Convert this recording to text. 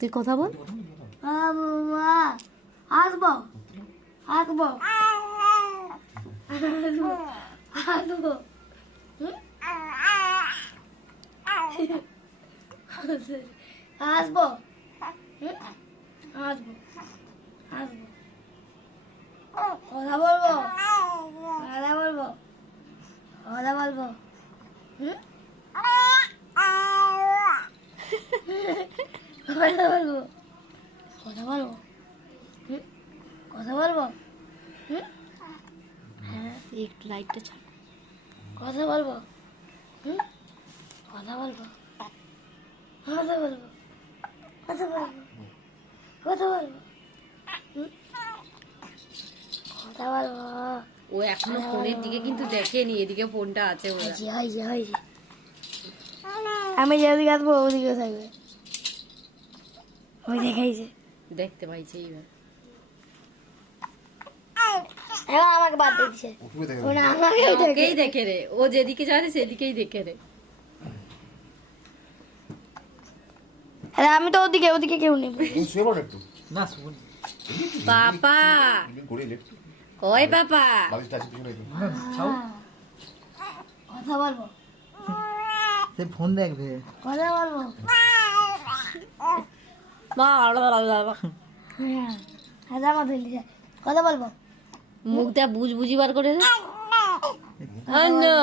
তুই কথা বল। আসবো আসবো আসবো আসবো আসবো আসবো আসবো কথা বলবো কথা বলবো কথা বলবো কথা বলবো কথা বলবো কথা বলবো একটু লাইটটা ছাড়। কথা বলবো কথা বলবো কথা বলবো কথা বলবো কথা বলবো কথা বলবো। ও এখনো ফোনের দিকে কিন্তু দেখেনি, এদিকে ফোনটা আছে ওর। আমি যেদিকে আসবো ওদিকে থাকবে। ওই দেখাইছে, দেখতে পাইছে এইবার। এবার আমাকে বাদ দিয়ে দিচ্ছে। ওকেই দেখে রে, ও যেদিকে যাবে সেদিকেই দেখে রে। আরে আমি তো ওদিকে কেউ নেই। পাপা ওই পাপা কথা বলবো সে ফোন দেখবে। কথা বলবো কথা বলবো মুখটা বুঝ বুঝিবার করে দে। আর না